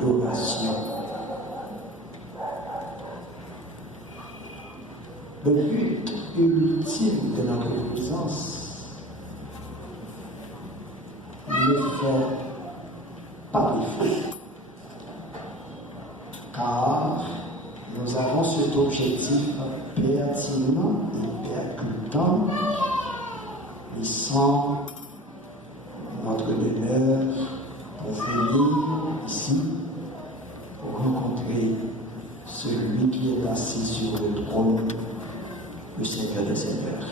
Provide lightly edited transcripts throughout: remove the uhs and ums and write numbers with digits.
l'adoration. Le but ultime de notre présence ne fait pas défaut, car nous avons cet objectif pertinent et percutant, et sans notre demeure pour venir ici pour rencontrer celui qui est assis sur le trône, le Seigneur des Seigneurs.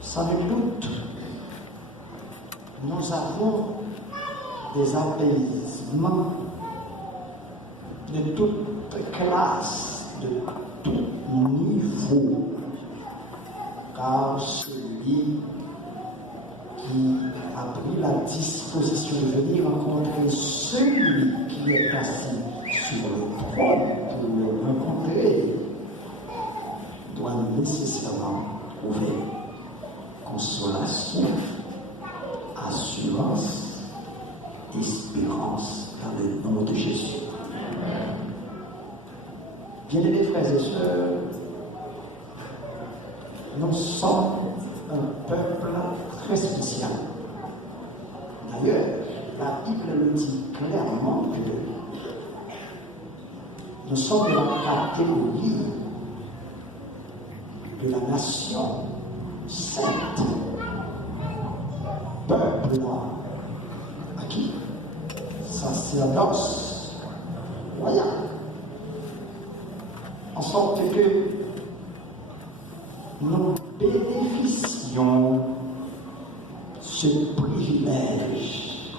Sans doute, nous avons des apaisements de toute classe, de tout niveau, car celui qui a pris la disposition de venir rencontrer celui qui est assis sur le trône pour le rencontrer doit nécessairement trouver consolation, assurance, espérance dans le nom de Jésus. Bien-aimés frères et sœurs, nous sommes un peuple très spécial. D'ailleurs, la Bible le dit clairement que nous sommes de la catégorie de la nation sainte, peuple à qui sacerdoce royal, en sorte que nous bénéficions ce privilège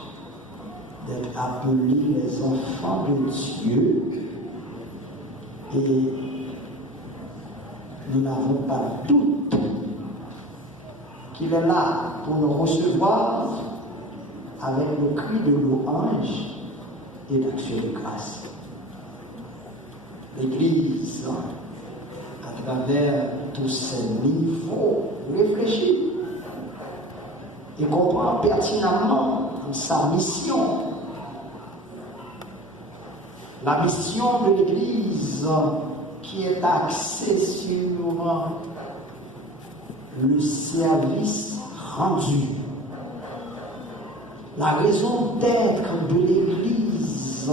d'être appelés les enfants de Dieu, et nous n'avons pas de doute qu'il est là pour nous recevoir avec le cri de louange et d'action de grâce. L'Église, à travers tous ces niveaux, réfléchit et comprend pertinemment sa mission. La mission de l'Église qui est axée sur le service rendu. La raison d'être de l'Église,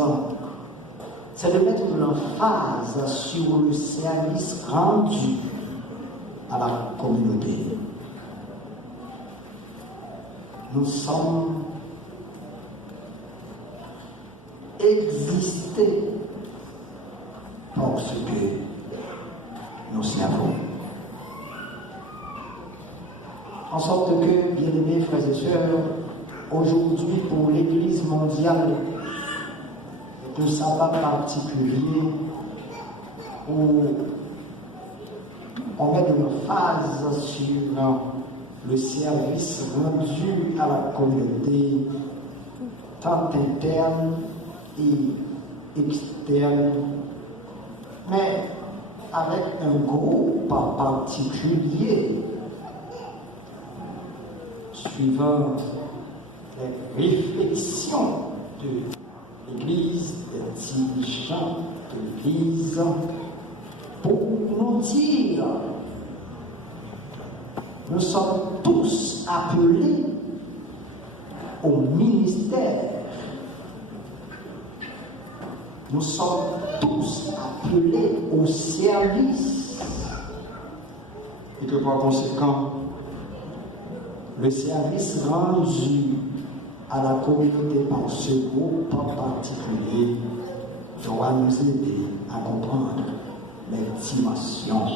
c'est de mettre l'emphase sur le service rendu à la communauté. Nous sommes existés parce que nous servons. En sorte que, bien-aimés frères et sœurs, aujourd'hui pour l'Église mondiale, pour sabbat particulier, où on met de l'emphase sur le service rendu à la communauté, tant interne et externe, mais avec un groupe particulier, suivant les réflexions de l'Église, des dirigeants de l'Église, pour nous dire: nous sommes tous appelés au ministère. Nous sommes tous appelés au service. Et que par conséquent, le service rendu à la communauté par ce groupe en particulier doit nous aider à comprendre les dimensions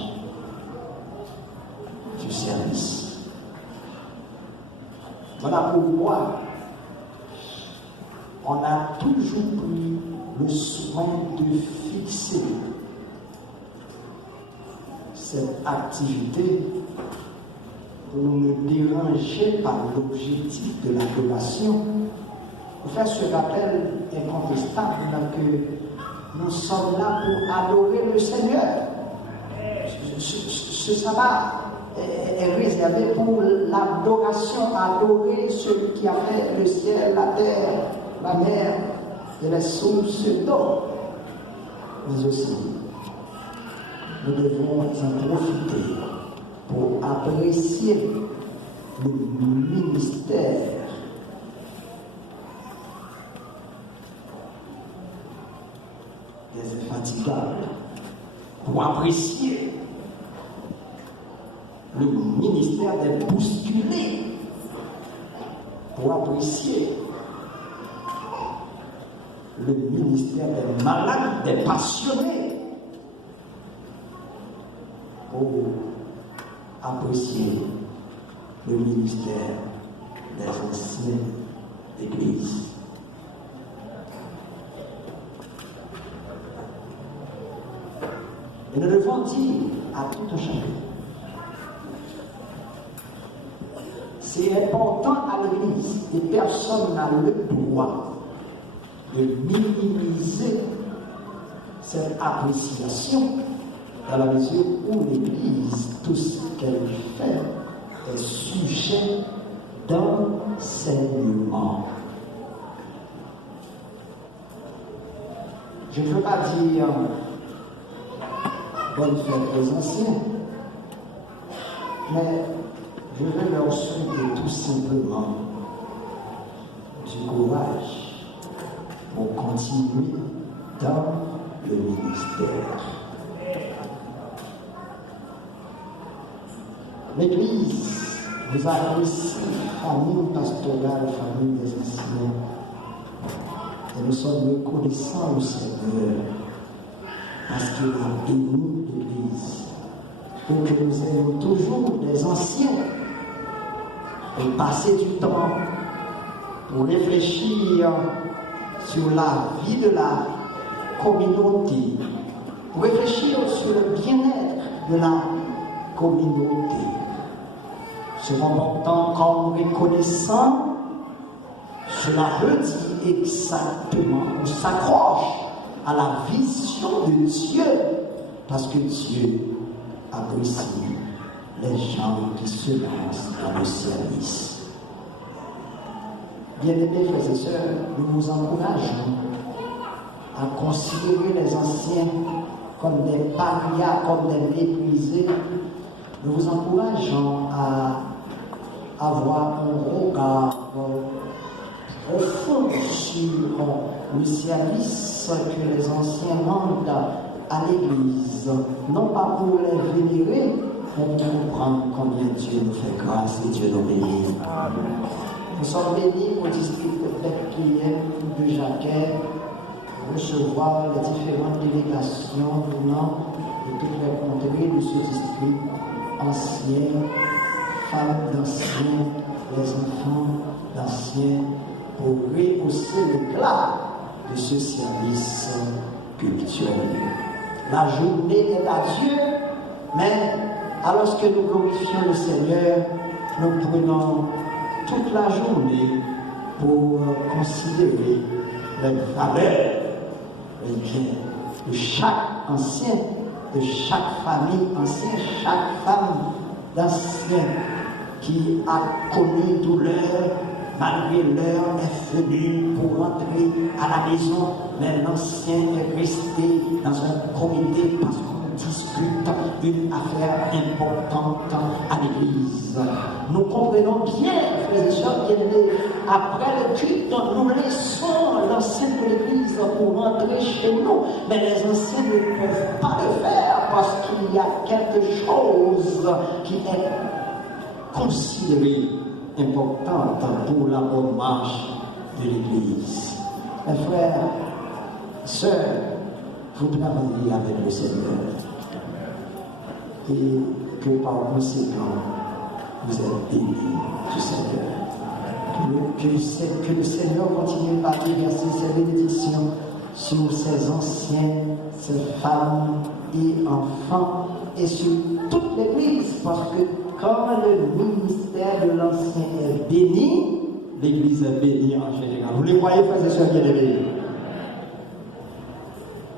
du service. Voilà pourquoi on a toujours pris le soin de fixer cette activité pour ne déranger par l'objectif de l'adoration, pour faire ce rappel incontestable que nous sommes là pour adorer le Seigneur. Ce sabbat est réservé pour l'adoration, adorer celui qui a fait le ciel, la terre, la mer et les sources d'eau. Mais aussi, nous devons en profiter pour apprécier le ministère des infatigables, pour apprécier le ministère des bousculés, pour apprécier le ministère des malades, des passionnés, pour apprécier le ministère des anciens d'Église. Et nous devons dire à tout un chacun, c'est important à l'Église et personne n'a le droit de minimiser cette appréciation dans la mesure où l'Église, tout ce qu'elle fait, est sujet d'enseignement. Je ne veux pas dire bonne fête aux anciens, mais je veux leur souhaiter tout simplement du courage pour continuer dans le ministère. L'Église vous a reçu famille pastorale, famille des anciens. Et nous sommes reconnaissants au Seigneur parce qu'il a béni l'Église pour que nous ayons toujours des anciens et passer du temps pour réfléchir sur la vie de la communauté, pour réfléchir sur le bien-être de la communauté, se comportant comme reconnaissant. Cela veut dire exactement qu'on s'accroche à la vision de Dieu, parce que Dieu apprécie les gens qui se lancent dans le service. Bien-aimés frères et sœurs, nous vous encourageons à considérer les anciens comme des parias, comme des méprisés. Nous vous encourageons à avoir un regard profond sur le service que les anciens rendent à l'Église, non pas pour les vénérer, mais pour comprendre combien Dieu nous fait grâce et Dieu nous bénit. Nous sommes bénis au district de Bethléem de Jacquet, recevoir les différentes délégations venant de toutes les contrées de ce district, anciens, femmes d'anciens, les enfants d'anciens, pour rehausser l'éclat de ce service culturel. La journée est à Dieu, mais alors que nous glorifions le Seigneur, nous prenons toute la journée pour considérer les valeurs, les biens de chaque ancien, de chaque famille ancienne, chaque femme d'ancien qui a connu douleur, malgré l'heure est venue pour rentrer à la maison, mais l'ancien est resté dans un comité parce qu'on discute une affaire importante à l'église. Nous comprenons bien, frères et sœurs bien-aimés, après le culte, nous laissons l'ancien de l'église pour rentrer chez nous, mais les anciens ne peuvent pas le faire parce qu'il y a quelque chose qui est considéré importante pour la bonne marche de l'Église. Mes frères, sœurs, vous travaillez avec le Seigneur et que par conséquent, vous êtes bénis du Seigneur. Que le Seigneur continue par déverser ses bénédictions sur ses anciens, ses femmes et enfants et sur toute l'Église, parce que quand le ministère de l'ancien est béni, l'Église est bénie en général. Vous les voyez, frères et sœurs bien-aimés?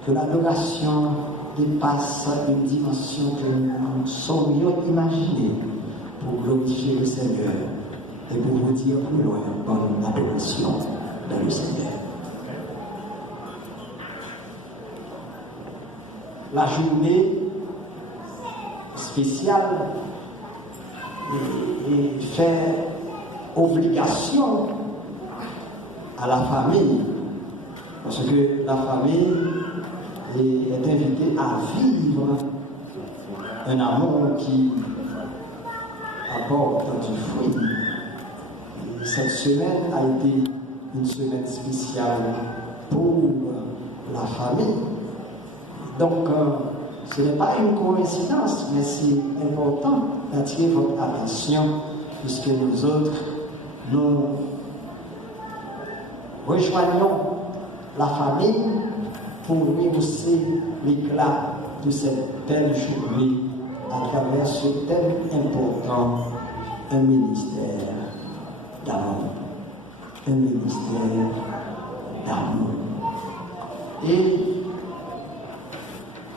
Que l'adoration dépasse une dimension que nous saurions imaginer pour glorifier le Seigneur et pour vous dire plus loin bonne adoration dans le Seigneur. la journée spéciale et fait obligation à la famille, parce que la famille est invitée à vivre un amour qui apporte du fruit. Et cette semaine a été une semaine spéciale pour la famille. Donc, ce n'est pas une coïncidence, mais c'est important d'attirer votre attention, puisque nous autres, nous rejoignons la famille pour rehausser l'éclat de cette belle journée à travers ce thème important, un ministère d'amour. Un ministère d'amour. Et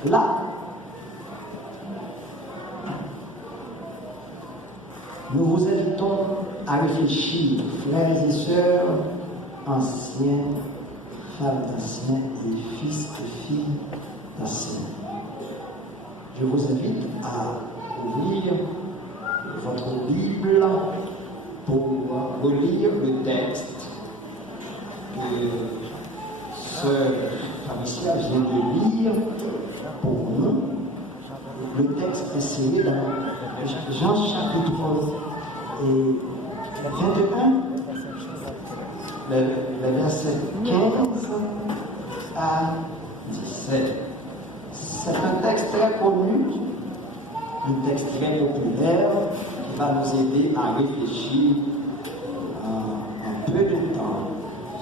là, nous vous invitons à réfléchir, frères et sœurs, anciens, femmes d'anciens et fils et filles d'anciens. Je vous invite à ouvrir votre Bible pour relire le texte que Sœur Faricia vient de lire pour nous. Le texte est inséré dans Jean chapitre 21, le verset 15 à 17. C'est un texte très connu, un texte très populaire qui va nous aider à réfléchir en peu de temps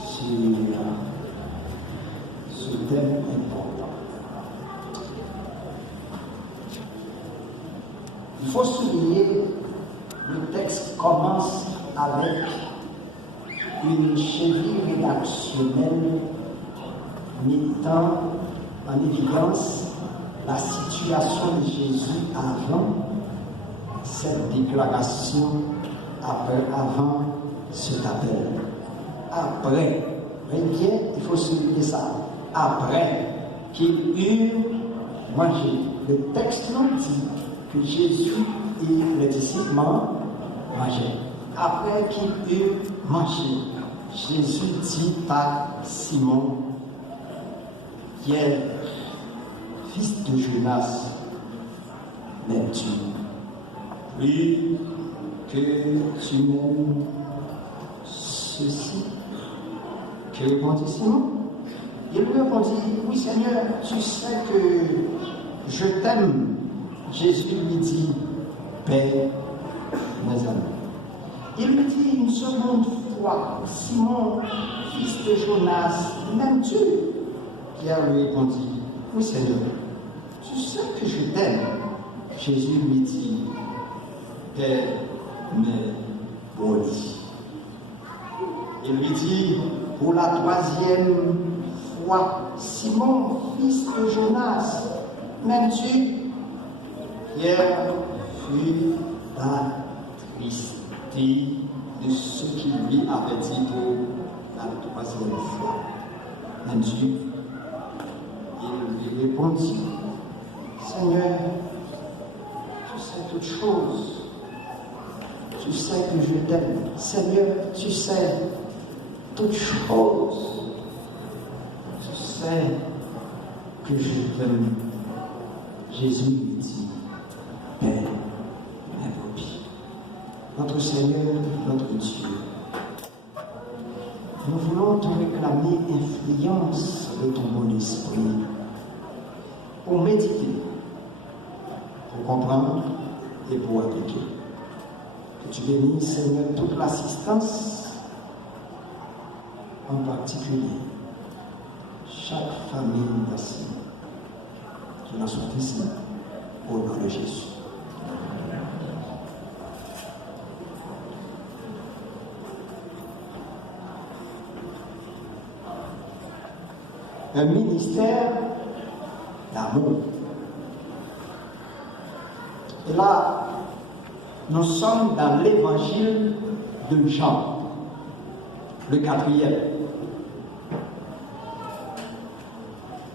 sur ce thème important. Il faut souligner, le texte commence avec une cheville rédactionnelle mettant en évidence la situation de Jésus avant cette déclaration, avant cet appel. Après, voyez bien, il faut souligner ça. Après qu'il eut mangé. Le texte nous dit que Jésus et les disciples mangeaient. Après qu'il eut mangé, Jésus dit à Simon, Pierre, fils de Jonas, m'aimes-tu plus que tu m'aimes ceci? Que répondit Simon? Il lui répondit, oui Seigneur, tu sais que je t'aime. Jésus lui dit, paix mes amis. Il lui dit une seconde fois, Simon, fils de Jonas, m'aimes-tu? Pierre lui répondit, oui Seigneur, tu sais que je t'aime. Jésus lui dit, paix mes brebis. Il lui dit pour la troisième fois, Simon, fils de Jonas, m'aimes-tu? Pierre fut attristé de ce qu'il lui avait dit pour la troisième fois. M'aimes-tu? Il lui répondit, Seigneur, tu sais toutes choses. Tu sais que je t'aime. Seigneur, tu sais toutes choses. Tu sais que je t'aime. Jésus lui dit, Père, mes brebis. Notre Seigneur, notre Dieu, nous voulons te réclamer influence de ton bon esprit pour méditer, pour comprendre et pour appliquer. Que tu bénisses, Seigneur, toute l'assistance, en particulier chaque famille d'assise. Que la soit ici, au nom de Jésus. Un ministère d'amour. Et là, nous sommes dans l'évangile de Jean, le 4e.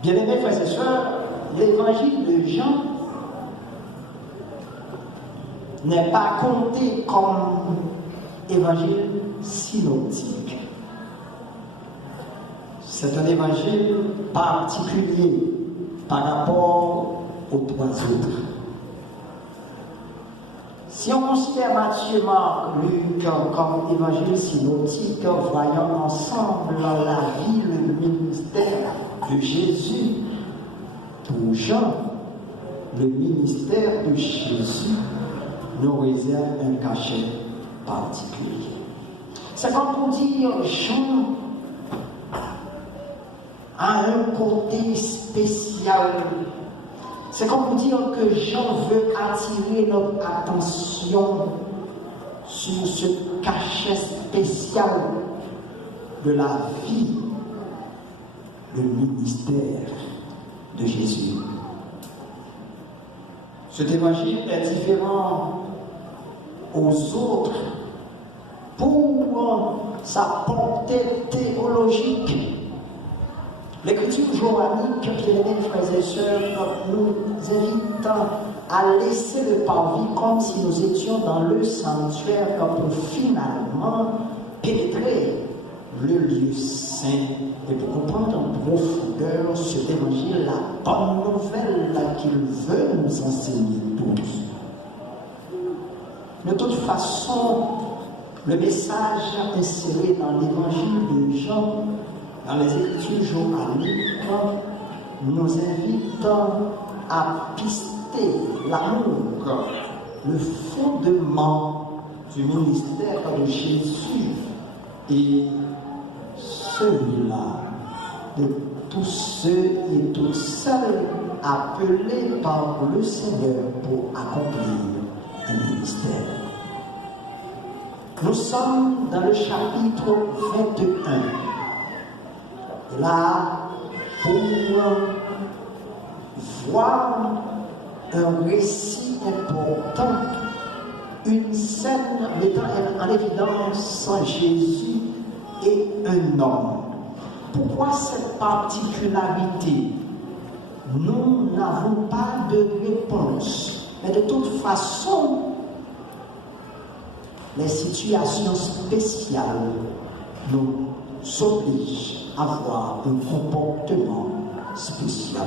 Bien-aimés frères et sœurs, l'évangile de Jean n'est pas compté comme évangile synoptique. C'est un évangile particulier par rapport aux trois autres. Si on considère Matthieu, Marc, Luc comme évangile synoptique, voyant ensemble la vie, le ministère de Jésus, pour Jean, le ministère de Jésus nous réserve un cachet particulier. C'est comme pour dire Jean a un côté spécial. C'est comme pour dire que Jean veut attirer notre attention sur ce cachet spécial de la vie, le ministère de Jésus. Cet évangile est différent aux autres pour sa portée théologique. L'écriture johannique, bien-aimés frères et sœurs, nous invite à laisser le parvis comme si nous étions dans le sanctuaire pour finalement pénétrer le lieu saint et pour comprendre en profondeur cet évangile, la bonne nouvelle qu'il veut nous enseigner tous. De toute façon, le message inséré dans l'évangile de Jean, dans les Écritures johanniques, nous invite à pister l'amour, le fondement du ministère de Jésus et celui-là de tous ceux et toutes celles appelés par le Seigneur pour accomplir un ministère. Nous sommes dans le chapitre 21. Là, pour voir un récit important, une scène mettant en évidence Jésus et un homme. Pourquoi cette particularité? Nous n'avons pas de réponse. Mais de toute façon, les situations spéciales nous obligent à avoir un comportement spécial.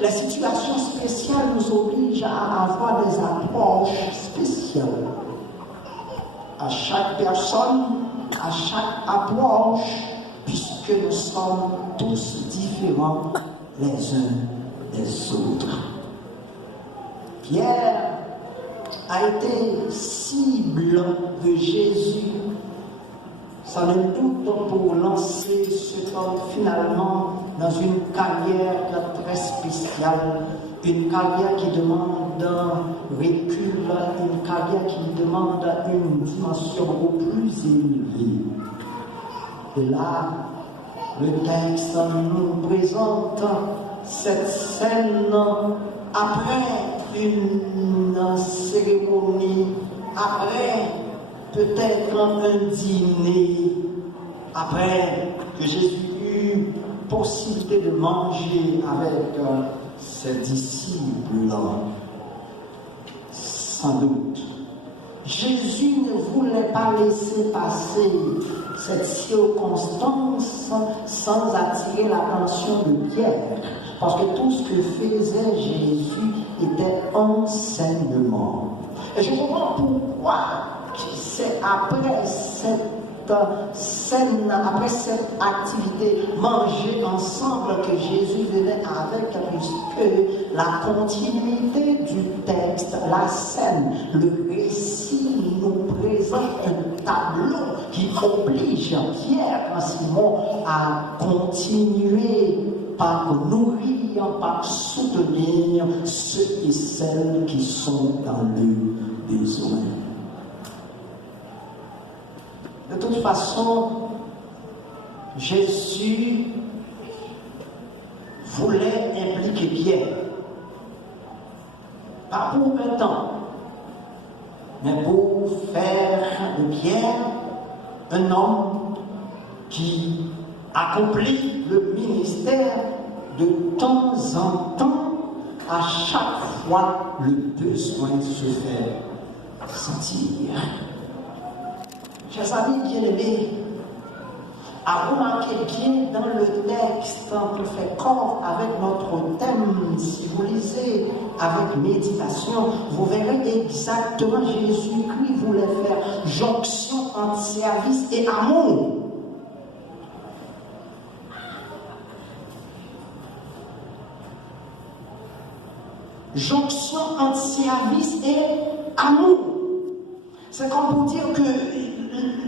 Les situations spéciales nous obligent à avoir des approches spéciales. À chaque personne, à chaque approche, puisque nous sommes tous différents les uns des autres. Pierre a été cible de Jésus, sans un doute, pour lancer cet homme finalement dans une carrière très spéciale, une carrière qui demande un recul, une carrière qui demande une dimension beaucoup plus élevée. Et là, le texte nous présente cette scène après une cérémonie, après peut-être un dîner, après que Jésus eut possibilité de manger avec ses disciples, sans doute. Jésus ne voulait pas laisser passer cette circonstance sans attirer l'attention de Pierre, parce que tout ce que faisait Jésus était enseignement. Et je comprends pourquoi c'est après cette scène, après cette activité, manger ensemble, que Jésus venait avec, puisque la continuité du texte, la scène, le récit nous présente un tableau qui oblige Pierre et Simon à continuer par nourrir, par soutenir ceux et celles qui sont dans le besoin. De toute façon, Jésus voulait impliquer Pierre, pas pour un temps, mais pour faire de Pierre un homme qui accomplit le ministère de temps en temps, à chaque fois, le besoin se fait sentir. Chers amis bien-aimés, à remarquer bien dans le texte qui fait corps avec notre thème, si vous lisez avec méditation, vous verrez exactement Jésus-Christ voulait faire jonction entre service et amour. Jonction entre service et amour. C'est comme pour dire que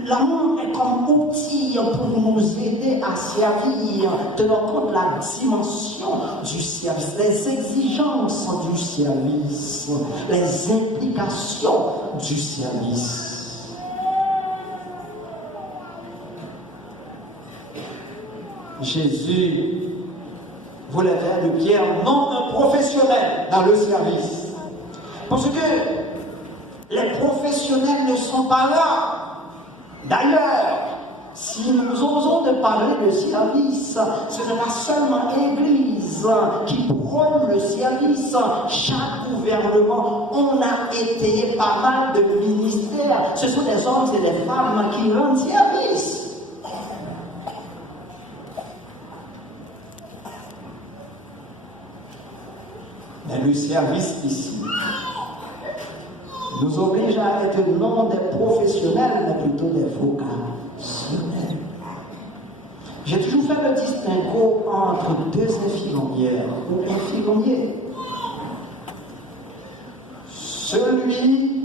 l'amour est comme outil pour nous aider à servir, tenant compte de la dimension du service, les exigences du service, les implications du service. Jésus voulait faire de Pierre non un professionnel dans le service. Parce que les professionnels ne sont pas là. D'ailleurs, si nous osons de parler de service, ce n'est pas seulement l'Église qui prône le service. Chaque gouvernement, on a étayé pas mal de ministères. Ce sont des hommes et des femmes qui rendent service. Mais le service ici nous oblige à être non des professionnels, mais plutôt des vocationnels. J'ai toujours fait le distinguo entre deux infirmières ou infirmiers. Celui